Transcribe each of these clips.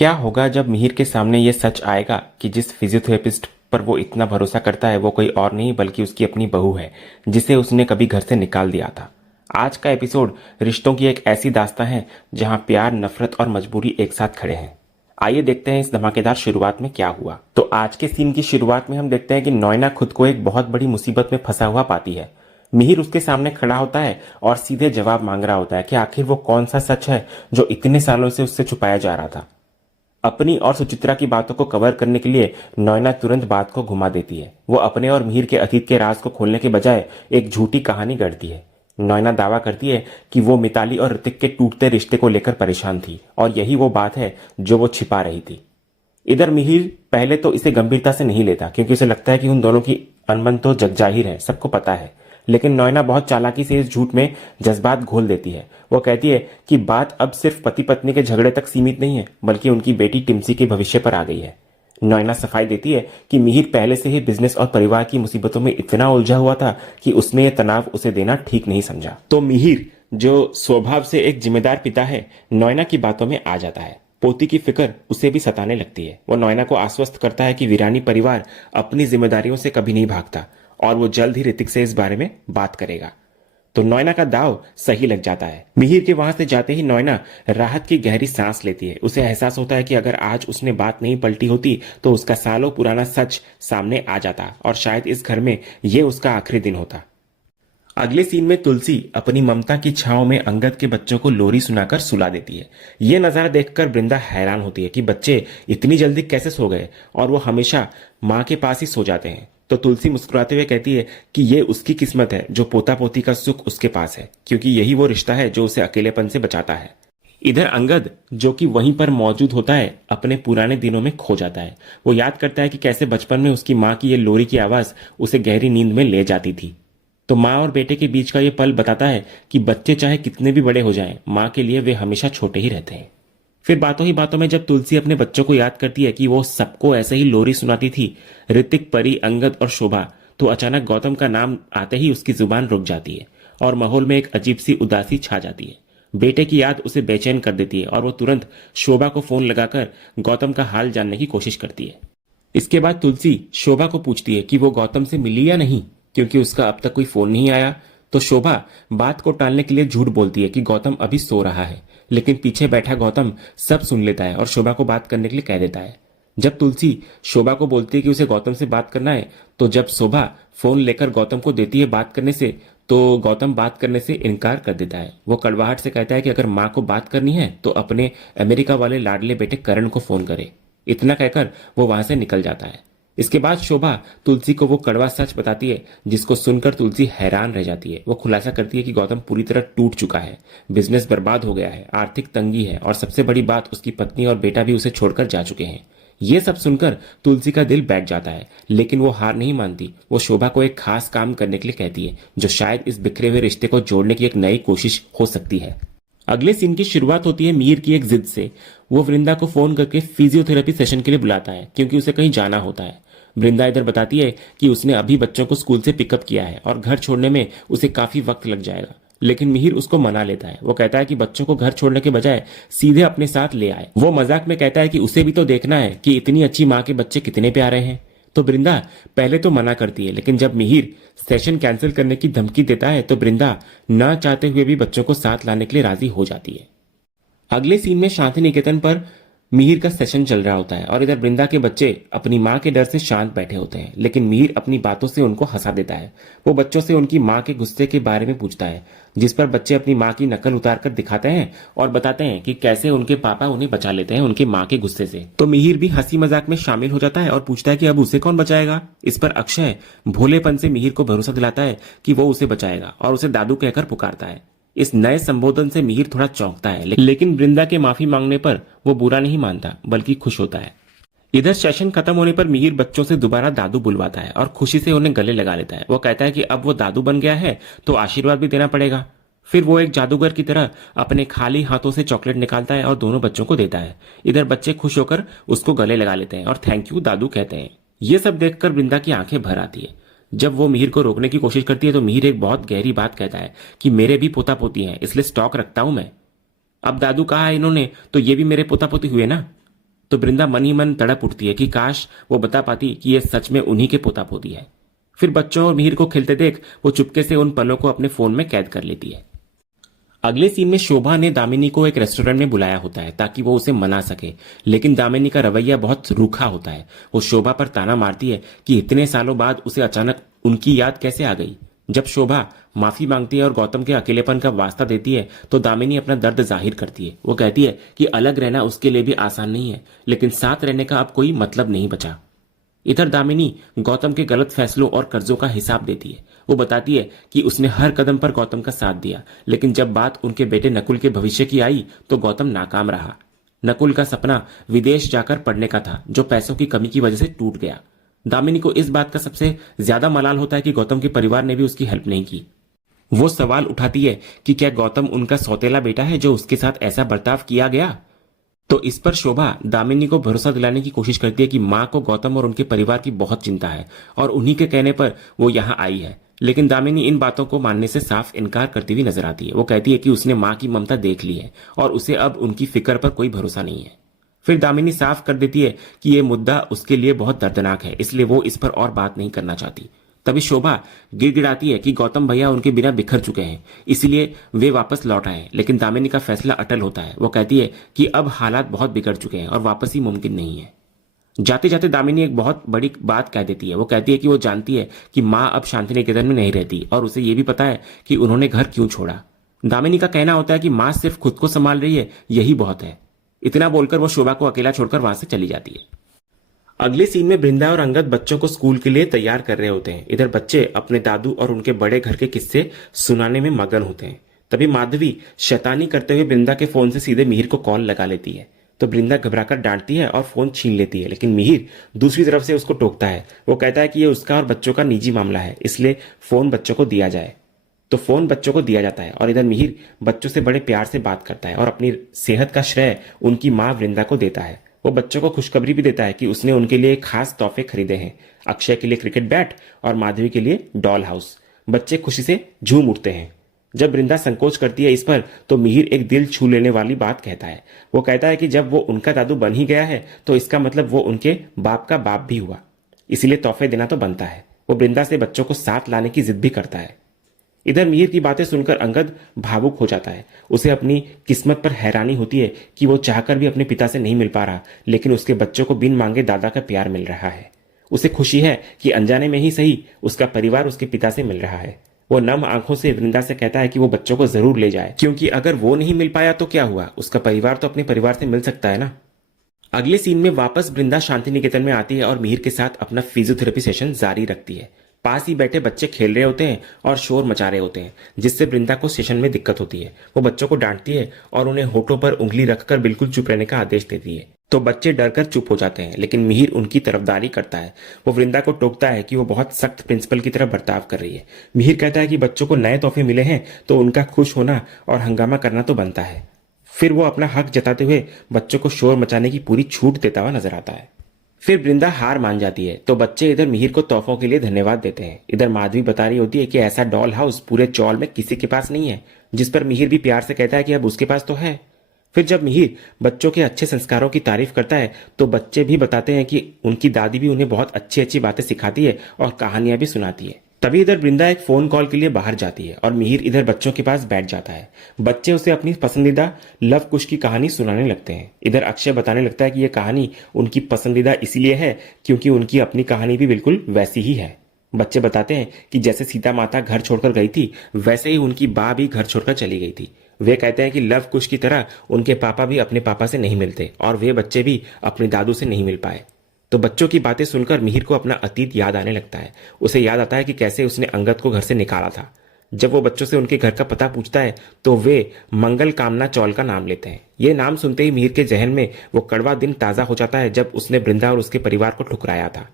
क्या होगा जब मिहिर के सामने ये सच आएगा कि जिस फिजियोथेरेपिस्ट पर वो इतना भरोसा करता है वो कोई और नहीं बल्कि उसकी अपनी बहू है जिसे उसने कभी घर से निकाल दिया था। आज का एपिसोड रिश्तों की एक ऐसी दास्तां है जहां प्यार, नफरत और मजबूरी एक साथ खड़े हैं। आइए देखते हैं इस धमाकेदार शुरुआत में क्या हुआ। तो आज के सीन की शुरुआत में हम देखते हैं कि नॉयना खुद को एक बहुत बड़ी मुसीबत में फंसा हुआ पाती है। मिहिर उसके सामने खड़ा होता है और सीधे जवाब मांग रहा होता है कि आखिर वो कौन सा सच है जो इतने सालों से उससे छुपाया जा रहा था। अपनी और सुचित्रा की बातों को कवर करने के लिए नॉयना तुरंत बात को घुमा देती है। वो अपने और मिहिर के अतीत के राज को खोलने के बजाय एक झूठी कहानी गढ़ती है। नॉयना दावा करती है कि वो मिताली और ऋतिक के टूटते रिश्ते को लेकर परेशान थी और यही वो बात है जो वो छिपा रही थी। इधर मिहिर पहले तो इसे गंभीरता से नहीं लेता क्योंकि उसे लगता है कि उन दोनों की अनबन तो जगजाहिर है, सबको पता है। लेकिन नॉयना बहुत चालाकी से इस झूठ में जज्बात घोल देती है। वो कहती है कि बात अब सिर्फ पति पत्नी के झगड़े तक सीमित नहीं है बल्कि उनकी बेटी टिम्सी के भविष्य पर आ गई है। नॉयना सफाई देती है कि मिहिर पहले से ही बिजनेस और परिवार की मुसीबतों में इतना उलझा हुआ था कि उसने ये तनाव उसे देना ठीक नहीं समझा। तो मिहिर, जो स्वभाव से एक जिम्मेदार पिता है, नॉयना की बातों में आ जाता है। पोती की फिक्र उसे भी सताने लगती है। वो नॉयना को आश्वस्त करता है कि वीरानी परिवार अपनी जिम्मेदारियों से कभी नहीं भागता और वो जल्द ही ऋतिक से इस बारे में बात करेगा। तो नॉयना का दाव सही लग जाता है। मिहिर के वहां से जाते ही नॉयना राहत की गहरी सांस लेती है। उसे एहसास होता है कि अगर आज उसने बात नहीं पलटी होती तो उसका सालों पुराना सच सामने आ जाता और शायद इस घर में यह उसका आखिरी दिन होता। अगले सीन में तुलसी अपनी ममता की छांव में अंगद के बच्चों को लोरी सुनाकर सुला देती है। यह नजारा देखकर वृंदा हैरान होती है कि बच्चे इतनी जल्दी कैसे सो गए और वो हमेशा माँ के पास ही सो जाते हैं। तो तुलसी मुस्कुराते हुए कहती है कि ये उसकी किस्मत है जो पोता पोती का सुख उसके पास है, क्योंकि यही वो रिश्ता है जो उसे अकेलेपन से बचाता है। इधर अंगद, जो कि वहीं पर मौजूद होता है, अपने पुराने दिनों में खो जाता है। वो याद करता है कि कैसे बचपन में उसकी माँ की ये लोरी की आवाज उसे गहरी नींद में ले जाती थी। तो माँ और बेटे के बीच का ये पल बताता है कि बच्चे चाहे कितने भी बड़े हो जाएं, माँ के लिए वे हमेशा छोटे ही रहते हैं। फिर बातों ही बातों में जब तुलसी अपने बच्चों को याद करती है कि वो सबको ऐसे ही लोरी सुनाती थी, ऋतिक, परी, अंगद और शोभा, तो अचानक गौतम का नाम आते ही उसकी जुबान रुक जाती है और माहौल में एक अजीब सी उदासी छा जाती है। बेटे की याद उसे बेचैन कर देती है और वो तुरंत शोभा को फोन लगाकर गौतम का हाल जानने की कोशिश करती है। इसके बाद तुलसी शोभा को पूछती है कि वो गौतम से मिली या नहीं, क्योंकि उसका अब तक कोई फोन नहीं आया। तो शोभा बात को टालने के लिए झूठ बोलती है कि गौतम अभी सो रहा है, लेकिन पीछे बैठा गौतम सब सुन लेता है और शोभा को बात करने के लिए कह देता है। जब तुलसी शोभा को बोलती है कि उसे गौतम से बात करना है, तो जब शोभा फोन लेकर गौतम को देती है बात करने से, तो गौतम बात करने से इनकार कर देता है। वो कड़वाहट से कहता है कि अगर माँ को बात करनी है तो अपने अमेरिका वाले लाडले बेटे करण को फोन करे। इतना कहकर वो वहां से निकल जाता है। इसके बाद शोभा तुलसी को वो कड़वा सच बताती है जिसको सुनकर तुलसी हैरान रह जाती है। वो खुलासा करती है कि गौतम पूरी तरह टूट चुका है, बिजनेस बर्बाद हो गया है, आर्थिक तंगी है और सबसे बड़ी बात, उसकी पत्नी और बेटा भी उसे छोड़कर जा चुके हैं। ये सब सुनकर तुलसी का दिल बैठ जाता है, लेकिन वो हार नहीं मानती। वो शोभा को एक खास काम करने के लिए कहती है जो शायद इस बिखरे हुए रिश्ते को जोड़ने की एक नई कोशिश हो सकती है। अगले सीन की शुरुआत होती है मिहिर की एक जिद से। वो वृंदा को फोन करके फिजियोथेरेपी सेशन के लिए बुलाता है क्योंकि उसे कहीं जाना होता है। वृंदा इधर बताती है कि उसने अभी बच्चों को स्कूल से पिकअप किया है और घर छोड़ने में उसे काफी वक्त लग जाएगा, लेकिन मिहिर उसको मना लेता है। वो कहता है कि बच्चों को घर छोड़ने के बजाय सीधे अपने साथ ले आए। वो मजाक में कहता है कि उसे भी तो देखना है कि इतनी अच्छी माँ के बच्चे कितने प्यारे हैं। तो वृंदा पहले तो मना करती है, लेकिन जब मिहिर सेशन कैंसिल करने की धमकी देता है तो वृंदा ना चाहते हुए भी बच्चों को साथ लाने के लिए राजी हो जाती है। अगले सीन में शांति निकेतन पर मिहिर का सेशन चल रहा होता है और इधर वृंदा के बच्चे अपनी माँ के डर से शांत बैठे होते हैं, लेकिन मिहिर अपनी बातों से उनको हंसा देता है। वो बच्चों से उनकी माँ के गुस्से के बारे में पूछता है, जिस पर बच्चे अपनी माँ की नकल उतार कर दिखाते हैं और बताते हैं कि कैसे उनके पापा उन्हें बचा लेते हैं उनकी माँ के गुस्से से। तो मिहिर भी हंसी मजाक में शामिल हो जाता है और पूछता है कि अब उसे कौन बचाएगा। इस पर अक्षय भोलेपन से मिहिर को भरोसा दिलाता है कि वो उसे बचाएगा और उसे दादू कहकर पुकारता है। इस नए संबोधन से मिहिर थोड़ा चौंकता है, लेकिन वृंदा के माफी मांगने पर वो बुरा नहीं मानता बल्कि खुश होता है। इधर सेशन खत्म होने पर मिहिर बच्चों से दोबारा दादू बुलवाता है और खुशी से उन्हें गले लगा लेता है। वो कहता है कि अब वो दादू बन गया है तो आशीर्वाद भी देना पड़ेगा। फिर वो एक जादूगर की तरह अपने खाली हाथों से चॉकलेट निकालता है और दोनों बच्चों को देता है। इधर बच्चे खुश होकर उसको गले लगा लेते हैं और थैंक यू दादू कहते हैं। ये सब देखकर वृंदा की आंखें भर आती है। जब वो मिहिर को रोकने की कोशिश करती है तो मिहिर एक बहुत गहरी बात कहता है कि मेरे भी पोता पोती हैं, इसलिए स्टॉक रखता हूं मैं। अब दादू कहा है इन्होंने तो ये भी मेरे पोता पोती हुए ना। तो वृंदा मन ही मन तड़प उठती है कि काश वो बता पाती कि ये सच में उन्हीं के पोता पोती है। फिर बच्चों और मिहिर को खेलते देख वो चुपके से उन पलों को अपने फोन में कैद कर लेती है। अगले सीन में शोभा ने दामिनी को एक रेस्टोरेंट में बुलाया होता है ताकि वो उसे मना सके, लेकिन दामिनी का रवैया बहुत रूखा होता है। वो शोभा पर ताना मारती है कि इतने सालों बाद उसे अचानक उनकी याद कैसे आ गई। जब शोभा माफी मांगती है और गौतम के अकेलेपन का वास्ता देती है तो दामिनी अपना दर्द जाहिर करती है। वो कहती है कि अलग रहना उसके लिए भी आसान नहीं है, लेकिन साथ रहने का अब कोई मतलब नहीं बचा। इधर दामिनी गौतम के गलत फैसलों और कर्जों का हिसाब देती है। वो बताती है कि उसने हर कदम पर गौतम का साथ दिया, लेकिन जब बात उनके बेटे नकुल के भविष्य की आई तो गौतम नाकाम रहा। नकुल का सपना विदेश जाकर पढ़ने का था, जो पैसों की कमी की वजह से टूट गया। दामिनी को इस बात का सबसे ज्यादा मलाल होता है कि गौतम के परिवार ने भी उसकी हेल्प नहीं की। वो सवाल उठाती है कि क्या गौतम उनका सौतेला बेटा है जो उसके साथ ऐसा बर्ताव किया गया। तो इस पर शोभा दामिनी को भरोसा दिलाने की कोशिश करती है कि मां को गौतम और उनके परिवार की बहुत चिंता है और उन्हीं के कहने पर वो यहां आई है। लेकिन दामिनी इन बातों को मानने से साफ इनकार करती हुई नजर आती है। वो कहती है कि उसने मां की ममता देख ली है और उसे अब उनकी फिक्र पर कोई भरोसा नहीं है। फिर दामिनी साफ कर देती है कि यह मुद्दा उसके लिए बहुत दर्दनाक है, इसलिए वो इस पर और बात नहीं करना चाहती। तभी शोभा गिड़गिड़ाती है कि गौतम भैया उनके बिना बिखर चुके हैं, इसलिए वे वापस लौट आए। लेकिन दामिनी का फैसला अटल होता है। वो कहती है कि अब हालात बहुत बिगड़ चुके हैं और वापस ही मुमकिन नहीं है। जाते जाते दामिनी एक बहुत बड़ी बात कह देती है। वो कहती है कि वो जानती है कि मां अब शांति निकेतन में नहीं रहती और उसे यह भी पता है कि उन्होंने घर क्यों छोड़ा। दामिनी का कहना होता है कि मां सिर्फ खुद को संभाल रही है, यही बहुत है। इतना बोलकर वो शोभा को अकेला छोड़कर वहां से चली जाती है। अगले सीन में वृंदा और अंगद बच्चों को स्कूल के लिए तैयार कर रहे होते हैं। इधर बच्चे अपने दादू और उनके बड़े घर के किस्से सुनाने में मगन होते हैं। तभी माधवी शैतानी करते हुए वृंदा के फोन से सीधे मिहिर को कॉल लगा लेती है। तो वृंदा घबराकर डांटती है और फोन छीन लेती है, लेकिन मिहिर दूसरी तरफ से उसको टोकता है। वो कहता है कि ये उसका और बच्चों का निजी मामला है, इसलिए फोन बच्चों को दिया जाए। तो फोन बच्चों को दिया जाता है और इधर मिहिर बच्चों से बड़े प्यार से बात करता है और अपनी सेहत का श्रेय उनकी मां वृंदा को देता है। वो बच्चों को खुशखबरी भी देता है कि उसने उनके लिए खास तोहफे खरीदे हैं, अक्षय के लिए क्रिकेट बैट और माधवी के लिए डॉल हाउस। बच्चे खुशी से झूम उठते हैं। जब वृंदा संकोच करती है इस पर तो मिहिर एक दिल छू लेने वाली बात कहता है। वो कहता है कि जब वो उनका दादू बन ही गया है तो इसका मतलब वो उनके बाप का बाप भी हुआ, इसीलिए तोहफे देना तो बनता है। वो वृंदा से बच्चों को साथ लाने की जिद भी करता है। इधर मिहिर की बातें सुनकर अंगद भावुक हो जाता है। उसे अपनी किस्मत पर हैरानी होती है कि वो चाहकर भी अपने पिता से नहीं मिल पा रहा, लेकिन उसके बच्चों को बिन मांगे दादा का प्यार मिल रहा है। उसे खुशी है कि अनजाने में ही सही उसका परिवार उसके पिता से मिल रहा है। वो नम आंखों से वृंदा से कहता है कि वो बच्चों को जरूर ले जाए, क्योंकि अगर वो नहीं मिल पाया तो क्या हुआ, उसका परिवार तो अपने परिवार से मिल सकता है ना। अगले सीन में वापस वृंदा शांति निकेतन में आती है और मिहिर के साथ अपना फिजियोथेरेपी सेशन जारी रखती है। पास ही बैठे बच्चे खेल रहे होते हैं और शोर मचा रहे होते हैं, जिससे वृंदा को सेशन में दिक्कत होती है। वो बच्चों को डांटती है और उन्हें होठों पर उंगली रखकर बिल्कुल चुप रहने का आदेश देती है। तो बच्चे डरकर चुप हो जाते हैं, लेकिन मिहिर उनकी तरफदारी करता है। वो वृंदा को टोकता है कि वो बहुत सख्त प्रिंसिपल की तरह बर्ताव कर रही है। मिहिर कहता है कि बच्चों को नए तोहफे मिले हैं तो उनका खुश होना और हंगामा करना तो बनता है। फिर वो अपना हक जताते हुए बच्चों को शोर मचाने की पूरी छूट देता हुआ नजर आता है। फिर वृंदा हार मान जाती है तो बच्चे इधर मिहिर को तोहफों के लिए धन्यवाद देते हैं। इधर माधवी बता रही होती है कि ऐसा डॉल हाउस पूरे चौल में किसी के पास नहीं है, जिस पर मिहिर भी प्यार से कहता है कि अब उसके पास तो है। फिर जब मिहिर बच्चों के अच्छे संस्कारों की तारीफ करता है तो बच्चे भी बताते हैं कि उनकी दादी भी उन्हें बहुत अच्छी अच्छी बातें सिखाती है और कहानियां भी सुनाती है। तभी इधर वृंदा एक फोन कॉल के लिए बाहर जाती है और मिहिर इधर बच्चों के पास बैठ जाता है। बच्चे उसे अपनी पसंदीदा लव कुश की कहानी सुनाने लगते हैं। इधर अक्षय बताने लगता है कि यह कहानी उनकी पसंदीदा इसीलिए है क्योंकि उनकी अपनी कहानी भी बिल्कुल वैसी ही है। बच्चे बताते हैं कि जैसे सीता माता घर छोड़कर गई थी वैसे ही उनकी मां भी घर छोड़कर चली गई थी। वे कहते हैं कि लव कुश की तरह उनके पापा भी अपने पापा से नहीं मिलते और वे बच्चे भी अपने दादू से नहीं मिल पाए। तो बच्चों की बातें सुनकर मिहिर को अपना अतीत याद आने लगता है। उसे याद आता है कि कैसे उसने अंगद को घर से निकाला था। जब वो बच्चों से उनके घर का पता पूछता है तो वे मंगल कामना चौल का नाम लेते हैं। ये नाम सुनते ही मिहिर के जहन में वो कड़वा दिन ताजा हो जाता है जब उसने वृंदा और उसके परिवार को ठुकराया था।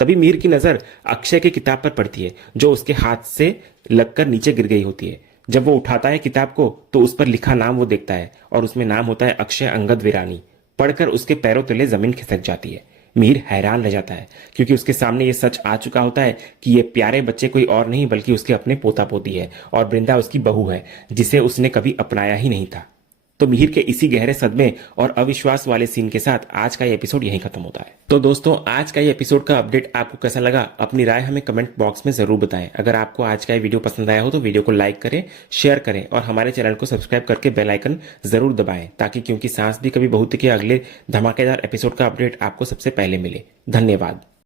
तभी मिहिर की नजर अक्षय की किताब पर पड़ती है जो उसके हाथ से लगकर नीचे गिर गई होती है। जब वो उठाता है किताब को तो उस पर लिखा नाम वो देखता है और उसमें नाम होता है अक्षय अंगद वीरानी। पढ़कर उसके पैरों तले जमीन खिसक जाती है। मिहिर हैरान रह जाता है क्योंकि उसके सामने ये सच आ चुका होता है कि ये प्यारे बच्चे कोई और नहीं बल्कि उसके अपने पोता पोती है और वृंदा उसकी बहू है जिसे उसने कभी अपनाया ही नहीं था। तो मिहिर के इसी गहरे सदमे और अविश्वास वाले सीन के साथ आज का ये एपिसोड यहीं खत्म होता है। तो दोस्तों, आज का ये एपिसोड का अपडेट आपको कैसा लगा, अपनी राय हमें कमेंट बॉक्स में जरूर बताएं। अगर आपको आज का ये वीडियो पसंद आया हो तो वीडियो को लाइक करें, शेयर करें और हमारे चैनल को सब्सक्राइब करके बेल आइकन जरूर दबाएं, ताकि क्योंकि सांस भी कभी बहू थी के अगले धमाकेदार एपिसोड का अपडेट आपको सबसे पहले मिले। धन्यवाद।